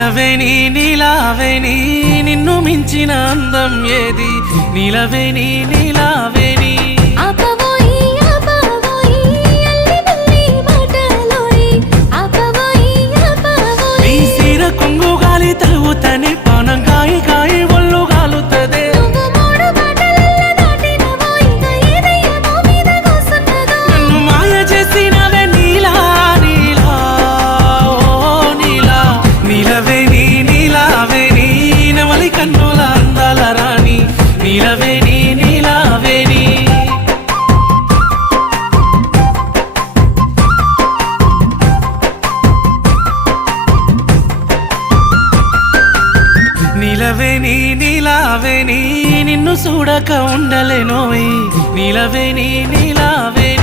నిలవేని నీలావేని నిన్ను మించిన అందం ఏది నీలవేని నీలావేని నీ సీర కొంగు గాలి తలుగుతని పానం కాయి కాయి ఒళ్ళు గాలుతదే నన్ను మాయ చేసినవే నీలా నీలా ఓ నీలా నీలవేని నీలావేని నవలి కన్నుల అందాల రాణి నీలవేని నీలావేని నీలవేని నీలావేని నిన్ను చూడక ఉండలేనోయ్ నీలవేని నీలావేని